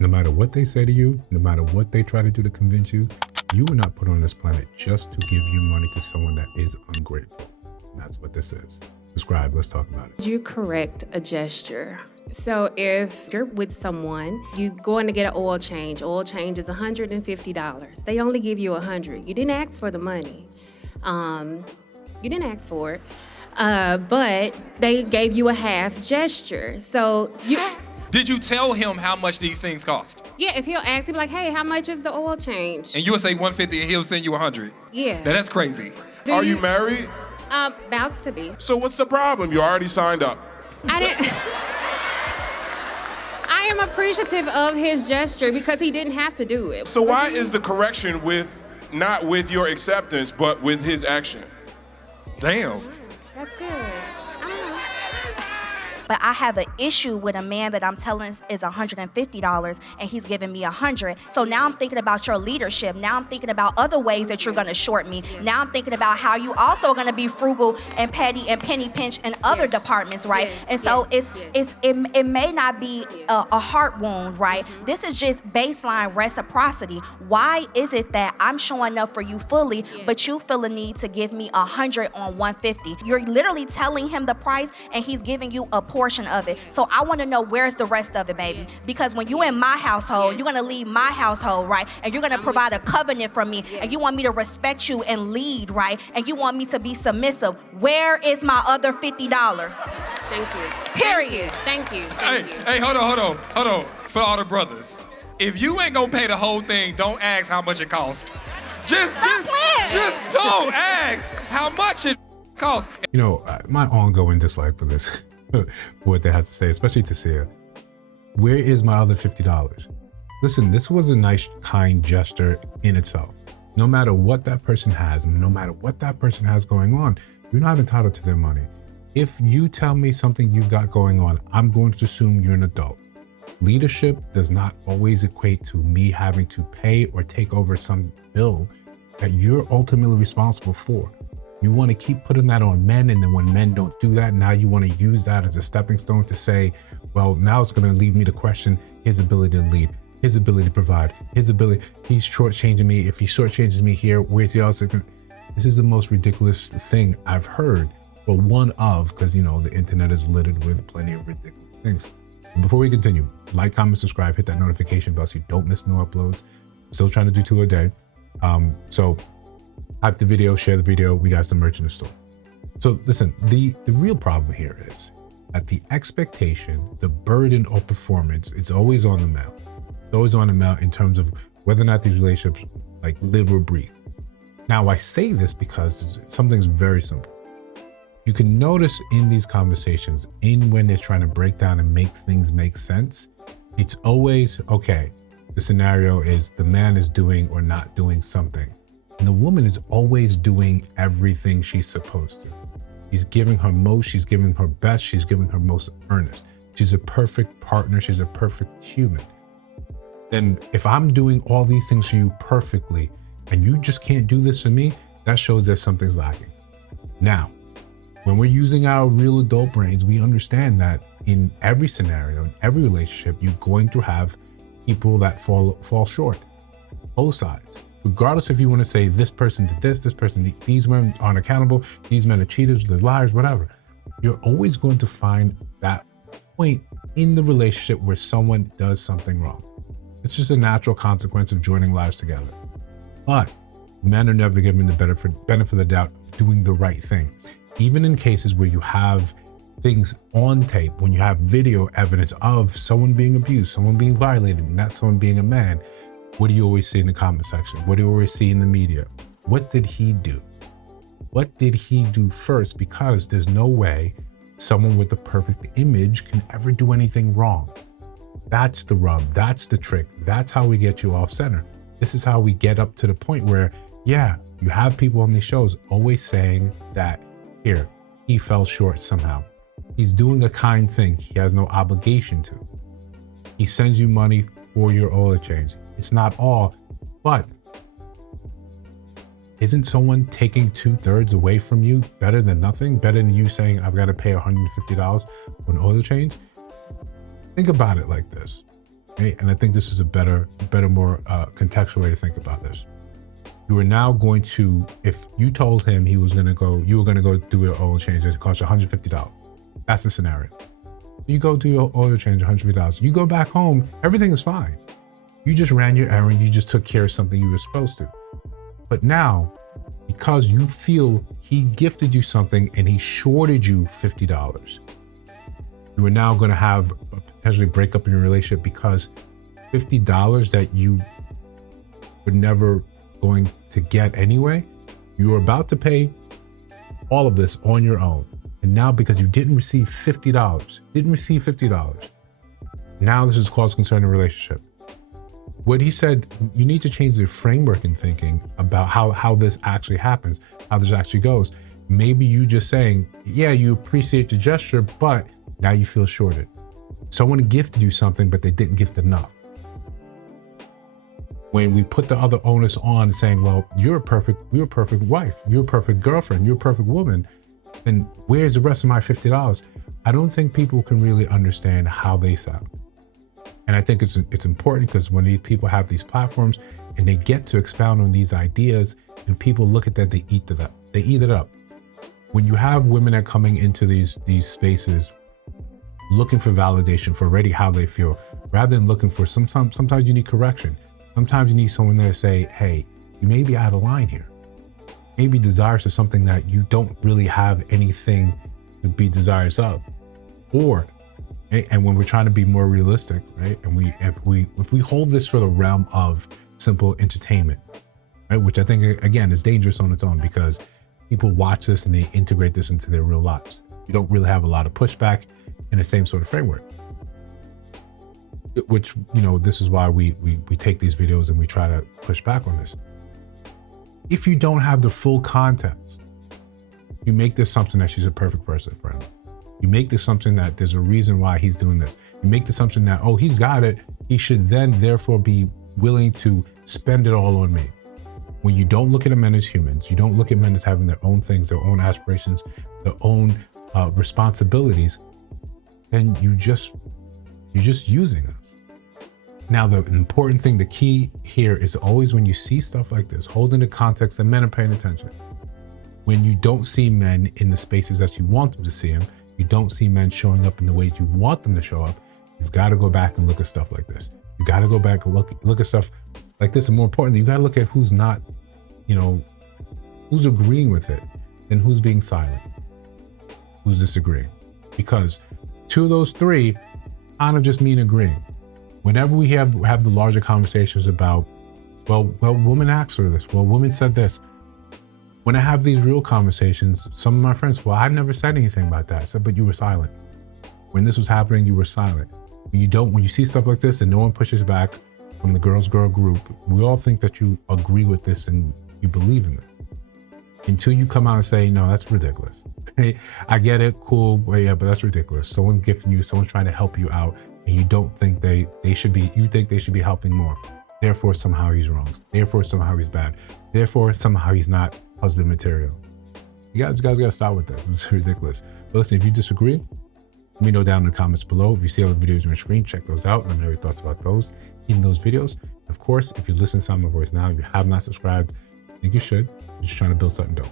No matter what they say to you, no matter what they try to do to convince you, you were not put on this planet just to give you money to someone that is ungrateful. And that's what this is. Subscribe, let's talk about it. You correct a gesture. So if you're with someone, you going to get an oil change. Oil change is $150. They only give you $100. You didn't ask for the money. You didn't ask for it. But they gave you a half gesture. So you... Did you tell him how much these things cost? Yeah, if he'll ask, he'll be like, hey, how much is the oil change? And you'll say 150 and he'll send you 100. Yeah. Now that's crazy. Are you married? About to be. So what's the problem? You already signed up. I am appreciative of his gesture because he didn't have to do it. So why is the correction not with your acceptance, but with his action? Damn. That's good. But I have an issue with a man that I'm telling is $150 and he's giving me $100. So now I'm thinking about your leadership. Now I'm thinking about other ways that you're gonna short me. Yes. Now I'm thinking about how you also are gonna be frugal and petty and penny pinch in other departments, right? Yes. And so Yes. it may not be a heart wound, right? This is just baseline reciprocity. Why is it that I'm showing up for you fully, but you feel a need to give me 100 on 150? You're literally telling him the price and he's giving you a portion of it. So I want to know where's the rest of it, baby. Because when you in my household, you're going to leave my household, right? And you're going to provide a covenant from me. And you want me to respect you and lead, right? And you want me to be submissive. Where is my other $50? Thank you. Period. Thank you. Hey, hold on. For all the brothers. If you ain't gonna pay the whole thing, don't ask how much it costs. Just don't ask how much it costs. You know, my ongoing dislike for this, for what they have to say, especially to Sia. Where is my other $50? Listen, this was a nice, kind gesture in itself. No matter what that person has, no matter what that person has going on, you're not entitled to their money. If you tell me something you've got going on, I'm going to assume you're an adult. Leadership does not always equate to me having to pay or take over some bill that you're ultimately responsible for. You want to keep putting that on men, and then when men don't do that, now you want to use that as a stepping stone to say, well, now it's going to lead me to question his ability to lead, his ability to provide, his ability. He's shortchanging me. If he shortchanges me here, where's he also going? This is the most ridiculous thing I've heard, but one of, because you know the internet is littered with plenty of ridiculous things. Before we continue, like, comment, subscribe, hit that notification bell so you don't miss new uploads. Still trying to do 2 a day. So hype the video, share the video. We got some merch in the store. So listen, the real problem here is that the expectation, the burden of performance is always on the male. It's always on the male in terms of whether or not these relationships like live or breathe. Now I say this because something's very simple. You can notice in these conversations, when they're trying to break down and make things make sense, it's always, okay, the scenario is the man is doing or not doing something. And the woman is always doing everything she's supposed to. She's giving her most, she's giving her best, she's giving her most earnest. She's a perfect partner, she's a perfect human. Then if I'm doing all these things for you perfectly, and you just can't do this for me, that shows that something's lacking. Now, when we're using our real adult brains, we understand that in every scenario, in every relationship, you're going to have people that fall short. Both sides. Regardless if you want to say this person did this person, these men aren't accountable, these men are cheaters, they're liars, whatever. You're always going to find that point in the relationship where someone does something wrong. It's just a natural consequence of joining lives together. But men are never given the benefit of the doubt of doing the right thing. Even in cases where you have things on tape, when you have video evidence of someone being abused, someone being violated, and that someone being a man, what do you always see in the comment section? What do you always see in the media? What did he do? What did he do first? Because there's no way someone with the perfect image can ever do anything wrong. That's the rub. That's the trick. That's how we get you off center. This is how we get up to the point where, yeah, you have people on these shows always saying that, here, he fell short somehow. He's doing a kind thing he has no obligation to. He sends you money for your oil change. It's not all, but isn't someone taking 2/3 away from you better than nothing? Better than you saying, I've got to pay $150 for an oil change? Think about it like this. Okay? And I think this is a better, more contextual way to think about this. You are now going to, if you told him he was going to go, you were going to go do your oil change, it cost you $150. That's the scenario. You go do your oil change, $150. You go back home, everything is fine. You just ran your errand, you just took care of something you were supposed to. But now, because you feel he gifted you something and he shorted you $50, you are now going to have a potentially break up in your relationship because $50 that you were never going to get anyway, you were about to pay all of this on your own. And now because you didn't receive $50, now this is cause concern in a relationship. What he said, you need to change the framework in thinking about how this actually happens, how this actually goes. Maybe you just saying, yeah, you appreciate the gesture, but now you feel shorted. Someone gifted you something, but they didn't gift enough. When we put the other onus on saying, well, you're a perfect wife, you're a perfect girlfriend, you're a perfect woman, then where's the rest of my $50? I don't think people can really understand how they sound. And I think it's important because when these people have these platforms and they get to expound on these ideas and people look at that, they eat it up. When you have women that are coming into these spaces looking for validation for already how they feel, rather than looking for sometimes you need correction. Sometimes you need someone there to say, hey, you may be out of line here. Maybe desires for something that you don't really have anything to be desirous of. Or, and when we're trying to be more realistic, right? And if we hold this for the realm of simple entertainment, right? Which I think, again, is dangerous on its own because people watch this and they integrate this into their real lives. You don't really have a lot of pushback in the same sort of framework. Which, this is why we take these videos and we try to push back on this. If you don't have the full context, you make the assumption that she's a perfect person for him. You make the assumption that there's a reason why he's doing this. You make the assumption that, oh, he's got it. He should then therefore be willing to spend it all on me. When you don't look at men as humans, you don't look at men as having their own things, their own aspirations, their own responsibilities, then you're just using us. Now, the important thing, the key here is always when you see stuff like this, hold in the context that men are paying attention. When you don't see men in the spaces that you want them to see them, you don't see men showing up in the ways you want them to show up, you've got to go back and look at stuff like this. You got to go back and look at stuff like this. And more importantly, you got to look at who's not, who's agreeing with it and who's being silent, who's disagreeing. Because two of those three kind of just mean agreeing. Whenever we have the larger conversations about, well, woman asked for this, well, woman said this. When I have these real conversations, some of my friends, well, I never said anything about that. I said, but you were silent. When this was happening, you were silent. When you see stuff like this and no one pushes back from the girl group, we all think that you agree with this and you believe in this. Until you come out and say, no, that's ridiculous. I get it, cool, but yeah, but that's ridiculous. Someone's gifting you, someone's trying to help you out, and you don't think you think they should be helping more. Therefore, somehow he's wrong. Therefore, somehow he's bad. Therefore, somehow he's not husband material. You guys gotta stop with this. It's ridiculous. But listen, if you disagree, let me know down in the comments below. If you see other videos on your screen, check those out. Let me know your thoughts about those in those videos. Of course, if you listen to my voice now, if you have not subscribed, I think you should. You're just trying to build something dope.